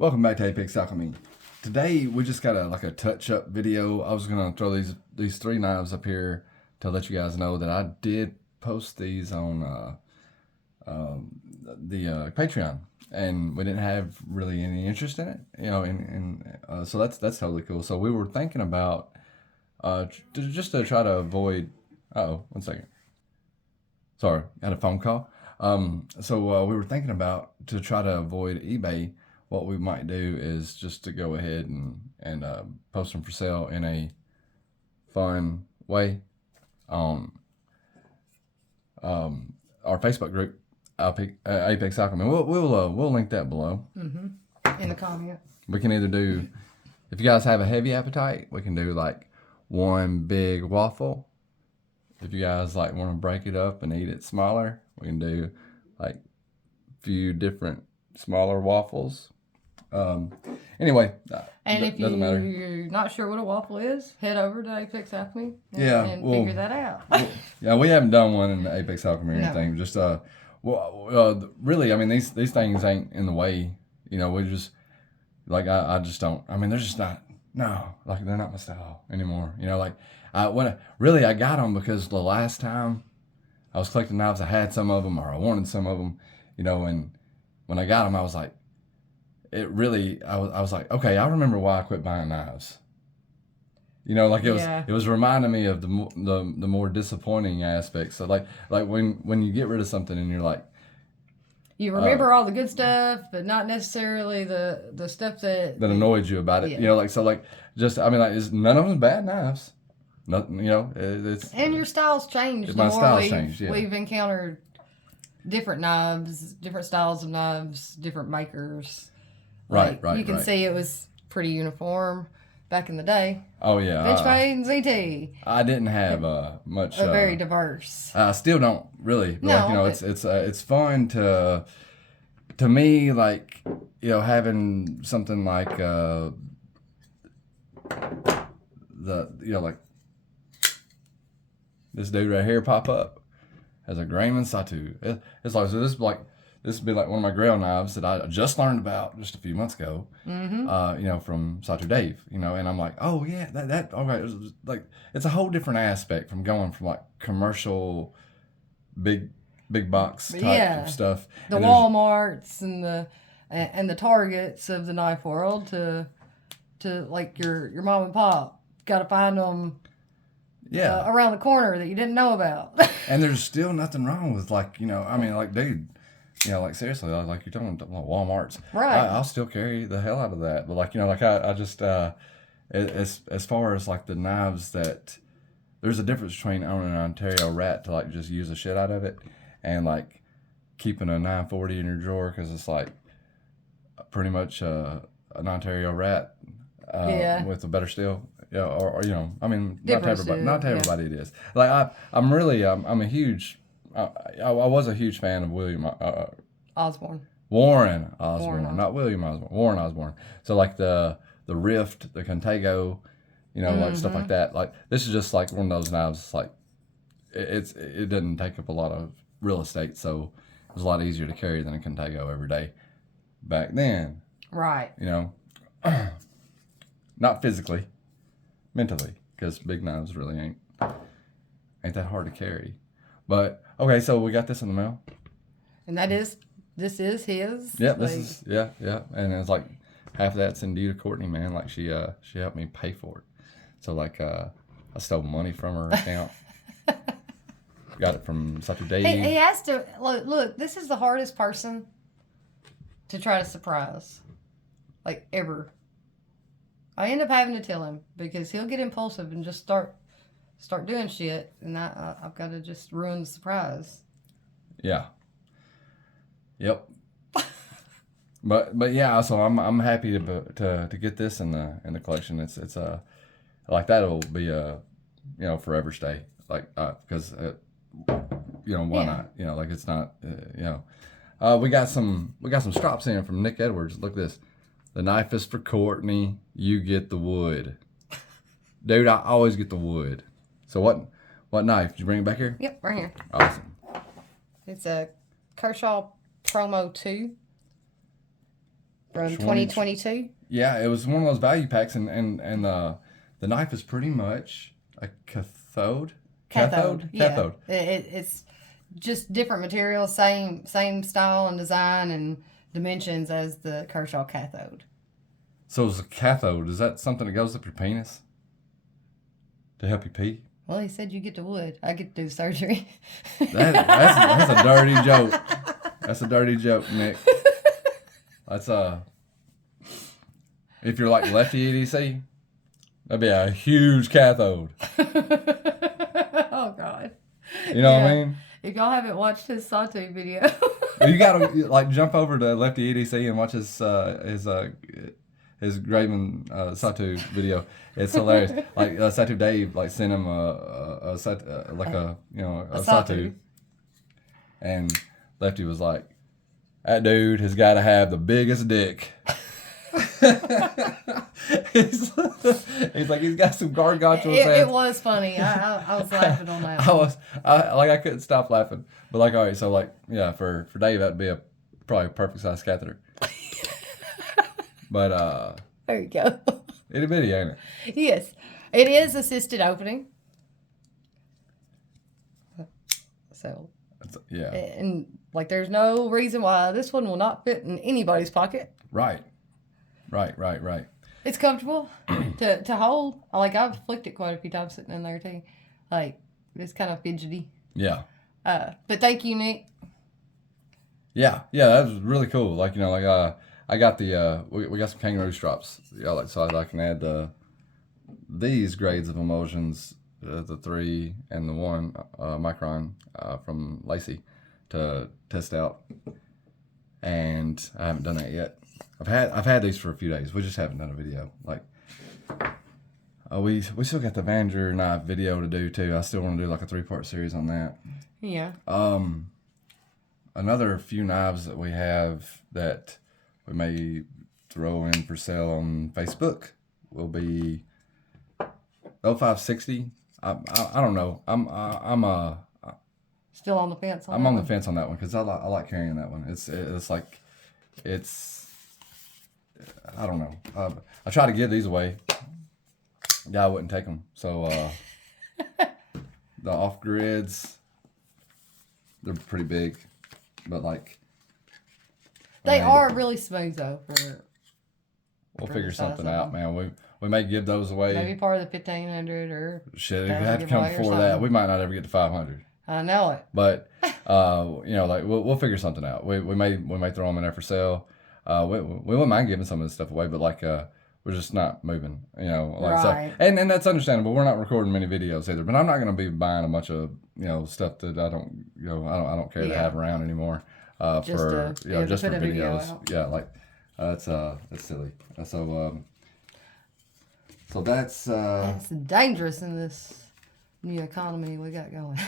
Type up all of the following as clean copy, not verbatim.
Welcome back to Apex Alchemy. Today we just got a touch-up video. I was gonna throw these three knives up here to let you guys know that I did post these on the Patreon, and we didn't have really any interest in it, so that's totally cool. So we were thinking about just to try to avoid. One second. Sorry, I had a phone call. So we were thinking about to try to avoid eBay. What we might do is just to go ahead and post them for sale in a fun way on our Facebook group, Apex Alchemy. We'll link that below. In the comment. We can either do, if you guys have a heavy appetite, we can do like one big waffle. If you guys like want to break it up and eat it smaller, we can do like a few different smaller waffles. Anyway, and if doesn't matter. You're not sure what a waffle is, head over to Apex Alchemy and figure that out. Yeah, we haven't done one in the Apex Alchemy or anything. Just really, I mean, these things ain't in the way. You know, we just I just don't. I mean, they're just not. No, like they're not my style anymore. You know, like I got them because the last time I was collecting knives, I had some of them or I wanted some of them. You know, and when I got them, I was like. I was like, okay, I remember why I quit buying knives. You know, like it was reminding me of the more disappointing aspects. So like when you get rid of something and you're like, you remember all the good stuff, but not necessarily the stuff that annoyed you about it. Yeah. You know, like none of them bad knives. Nothing, you know, it's and your style's changed. My style's changed. Yeah. We've encountered different knives, different styles of knives, different makers. Right. You can see it was pretty uniform back in the day. Oh yeah, Benchmade and ZT. I didn't have much. Very diverse. I still don't really. But no, it's fun to me, like, you know, having something like like this dude right here pop up as a Grayman Satu. It's like so this would be like one of my Grail knives that I just learned about just a few months ago, from Satu Dave, and I'm like, oh yeah, that all right. Like it's a whole different aspect from going from like commercial, big box type of stuff. The Walmarts and the Targets of the knife world to like your mom and pop. Got to find them. Yeah, around the corner that you didn't know about. And there's still nothing wrong with dude. You know, like seriously, like you're talking about Walmart's, right? I'll still carry the hell out of that, but I just as far as like the knives that there's a difference between owning an Ontario rat to like just use the shit out of it and like keeping a 940 in your drawer because it's like pretty much an Ontario rat with a better steel. Yeah, or I mean, not to everybody it is. Like I'm a huge. I was a huge fan of Warren Osborne, not William Osborne, Warren Osborne. So like the Rift, the Contago, like stuff like that. Like this is just like one of those knives. It's like it doesn't take up a lot of real estate, so it was a lot easier to carry than a Contago every day back then. Right. Not physically, mentally, because big knives really ain't that hard to carry. But okay, so we got this in the mail, and this is his. Yeah, this is and it's like half of that's in due to Courtney, man. Like she helped me pay for it, so like I stole money from her account. Got it from Satu Dave. He has to look. This is the hardest person to try to surprise, like ever. I end up having to tell him because he'll get impulsive and just start doing shit, and I've got to just ruin the surprise. Yeah. Yep. but yeah, so I'm happy to get this in the collection. It's like that'll be forever stay, like because why not, like it's not we got some strops in from Nick Edwards. Look at this. The knife is for Courtney. You get the wood. Dude, I always get the wood. So what knife? Did you bring it back here? Yep, right here. Awesome. It's a Kershaw Promo 2. from 2022. Yeah, it was one of those value packs, and the knife is pretty much a cathode. Cathode. Yeah. Cathode. It's just different materials, same style and design and dimensions as the Kershaw Cathode. So it's a cathode. Is that something that goes up your penis to help you pee? Well, he said you get the wood. I get to do surgery. That's a dirty joke. That's a dirty joke, Nick. That's if you're like lefty EDC, that'd be a huge cathode. Oh God. You know what I mean? If y'all haven't watched his Satu video, You gotta like jump over to lefty EDC and watch his Grayman Satu video. It's hilarious. Like Satu Dave like sent him a Satu, and Lefty was like, "That dude has got to have the biggest dick." he's like he's got some gargantuan. It was funny. I was laughing on that. I couldn't stop laughing. But like, all right, so like, yeah, for Dave that'd be probably a perfect size catheter. But there you go. Itty bitty, ain't it? Yes, it is assisted opening. So yeah, and like, there's no reason why this one will not fit in anybody's pocket. Right. It's comfortable to hold. Like, I've flicked it quite a few times sitting in there too. Like, it's kind of fidgety. Yeah. But thank you, Nick. Yeah, that was really cool. Like, you know, like I got the we got some kangaroo strops. Yeah, like, so I can add these grades of emulsions, the 3 and the 1 micron from Lacey to test out. And I haven't done that yet. I've had these for a few days. We just haven't done a video. Like, we still got the Vanger knife video to do too. I still want to do like a 3-part series on that. Yeah. Another few knives that we have that we may throw in for sale on Facebook will be 0560. I don't know. I'm still on the fence. I'm on the fence on that one because I like carrying that one. It's like I don't know. I try to give these away. Guy wouldn't take them. So the off grids, they're pretty big, but like they are really smooth though. We'll figure something out, man. We may give those away. Maybe part of the 1500 or shit. It had to come before that. We might not ever get to 500. I know it. But you know, like we'll figure something out. We may throw them in there for sale. We wouldn't mind giving some of this stuff away, but like we're just not moving, you know, like right. So, and that's understandable. We're not recording many videos either, but I'm not going to be buying a bunch of, you know, stuff that I don't care to have around anymore just for videos. Yeah, like that's silly. So that's dangerous in this new economy we got going.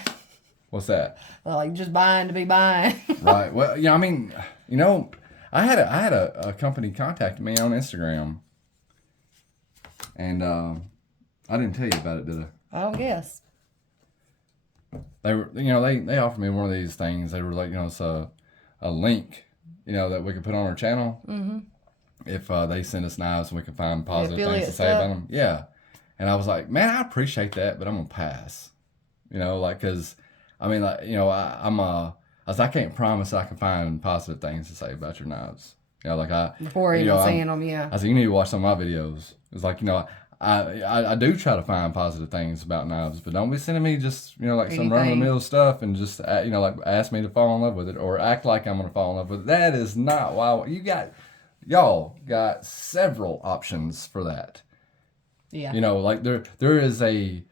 What's that? Well, like just buying to be buying. Right. Well, yeah. I mean, you know, I had a company contact me on Instagram, and I didn't tell you about it, did I? I don't guess. They were, you know, they offered me one of these things. They were like, you know, it's a link, you know, that we could put on our channel. Mm-hmm. If they send us knives and we can find positive things to say about them. Yeah. And I was like, man, I appreciate that, but I'm gonna pass. You know, like, cause I mean, like, you know, I can't promise I can find positive things to say about your knives. You know, like before even seeing them, yeah. I said, you need to watch some of my videos. It's like, you know, I do try to find positive things about knives, but don't be sending me just, you know, like some run-of-the-mill stuff and just, you know, like ask me to fall in love with it or act like I'm gonna fall in love with it. That is not why y'all got several options for that. Yeah. You know, like there is a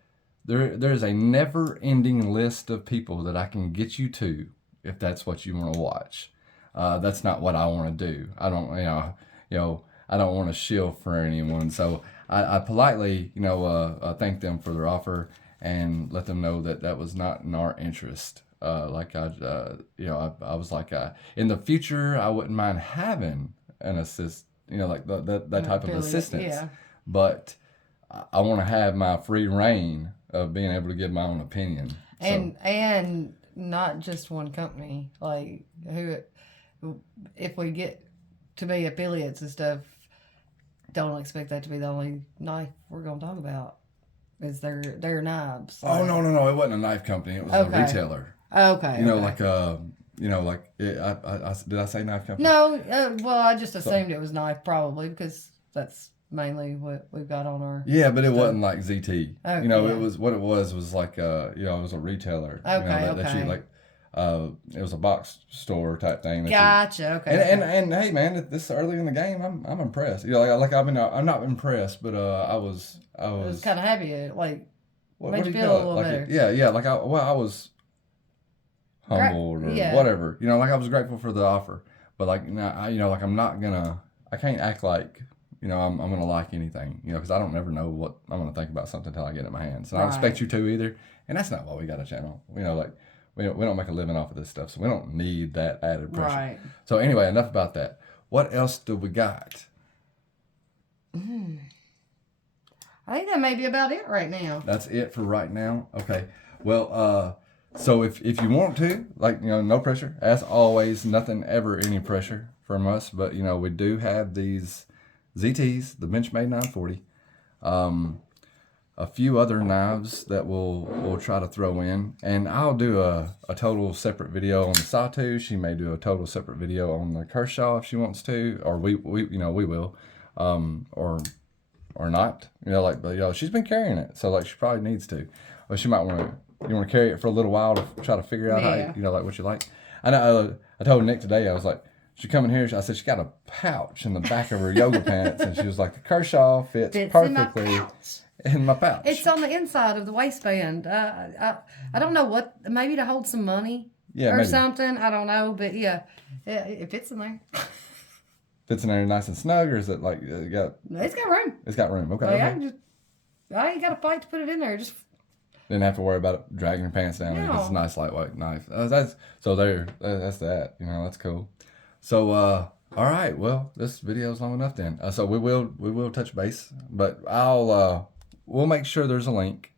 never-ending list of people that I can get you to if that's what you want to watch. That's not what I want to do. I don't, you know, I don't want to shill for anyone. So I politely, you know, thank them for their offer and let them know that was not in our interest. Like you know, I was like, in the future, I wouldn't mind having an assist, you know, like that type of assistance. Yeah. But I want to have my free reign of being able to give my own opinion. And not just one company. Like if we get to be affiliates and stuff, don't expect that to be the only knife we're gonna talk about. Is their knives? Oh no! It wasn't a knife company. It was a retailer. Okay. You know, like did I say knife company? No. Well, I just assumed it was knife probably because that's mainly what we've got on our. Yeah, but it wasn't like ZT. Okay, you know, it was what it was like it was a retailer. Okay, that you like. It was a box store type thing. Gotcha. Okay. And hey, man, this early in the game, I'm impressed. You know, like I mean, I'm not impressed, but I was kind of happy. Like made you do feel a little like better. Yeah. Like I was humbled or whatever. You know, like I was grateful for the offer, but like like I can't act like I'm gonna like anything. You know, because I don't never know what I'm gonna think about something until I get it in my hands. And I don't expect you to either. And that's not why we got a channel. You know, like. We don't make a living off of this stuff, so we don't need that added pressure. Right. So anyway, enough about that. What else do we got? I think that may be about it right now. That's it for right now? Okay. Well, so if you want to, like, no pressure. As always, nothing ever any pressure from us, but, we do have these ZTs, the Benchmade 940. A few other knives that we'll try to throw in, and I'll do a total separate video on the Satu. She may do a total separate video on the Kershaw if she wants to, or we will, or not. But she's been carrying it, so like she probably needs to, or she might want to carry it for a little while to try to figure out how like what you like. I know I told Nick today, I was like, she come in here. I said she got a pouch in the back of her yoga pants, and she was like, the Kershaw fits perfectly. In my pouch. It's on the inside of the waistband. I don't know what, maybe to hold some money or something. I don't know, but yeah, it fits in there. Fits in there nice and snug, or is it like It's got room. It's got room. Okay. I ain't got to fight to put it in there. Just didn't have to worry about it dragging your pants down. No. It's a nice lightweight knife. That's that. That's cool. So all right. Well, this video is long enough then. So we will touch base, but we'll make sure there's a link.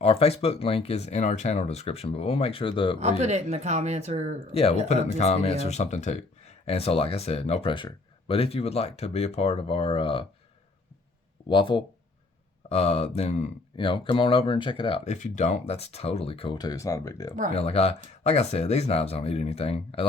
Our Facebook link is in our channel description, but we'll make sure I'll put it in the comments or... Yeah, we'll put it in the comments or something too. And so, like I said, no pressure. But if you would like to be a part of our waffle, then, come on over and check it out. If you don't, that's totally cool too. It's not a big deal. Right. Like I said, these knives don't eat anything. I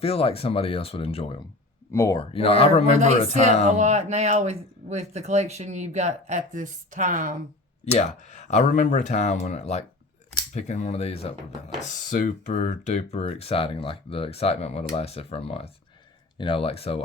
feel like somebody else would enjoy them more. I remember a time. A lot now with the collection you've got at this time. Yeah, I remember a time when picking one of these up would have been like super duper exciting. Like the excitement would have lasted for a month. So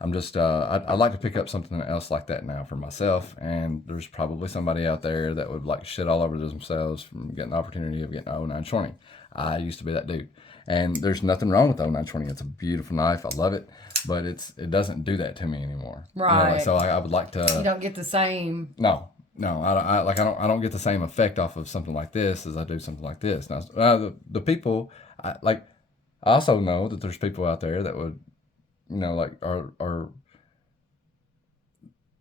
I'm just I'd like to pick up something else like that now for myself. And there's probably somebody out there that would like shit all over themselves from getting the opportunity of getting a 0920. I used to be that dude. And there's nothing wrong with the 0920. It's a beautiful knife. I love it. But it doesn't do that to me anymore. Right. So I would like to... You don't get the same... No. I don't get the same effect off of something like this as I do something like this. Now, the people... I also know that there's people out there that would, are...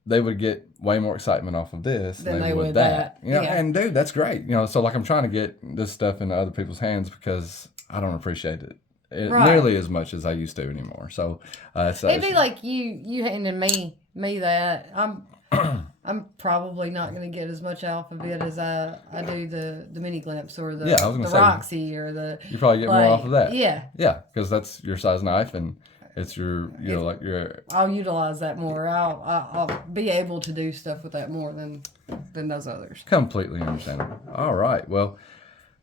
They would get way more excitement off of this than they would that. And dude, that's great. So I'm trying to get this stuff into other people's hands because I don't appreciate it nearly as much as I used to anymore. So it'd be like you handing me that. I'm probably not going to get as much off of it as I do the mini glimpse or the Roxy or the. You probably get more off of that. Yeah. Yeah, because that's your size knife and. It's your, your. I'll utilize that more. I'll be able to do stuff with that more than those others. Completely understandable. All right. Well,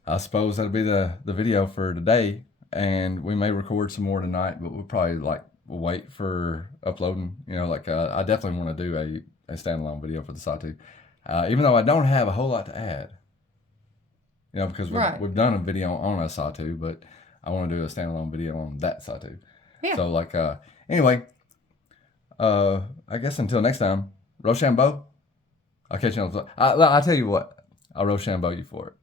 I suppose that'll be the video for today, and we may record some more tonight, but we'll probably we'll wait for uploading. I definitely want to do a standalone video for the Satu, even though I don't have a whole lot to add. Because we've done a video on a Satu, but I want to do a standalone video on that Satu. Yeah. So anyway, I guess until next time, Rochambeau. I'll catch you on the... I'll tell you what, I'll Rochambeau you for it.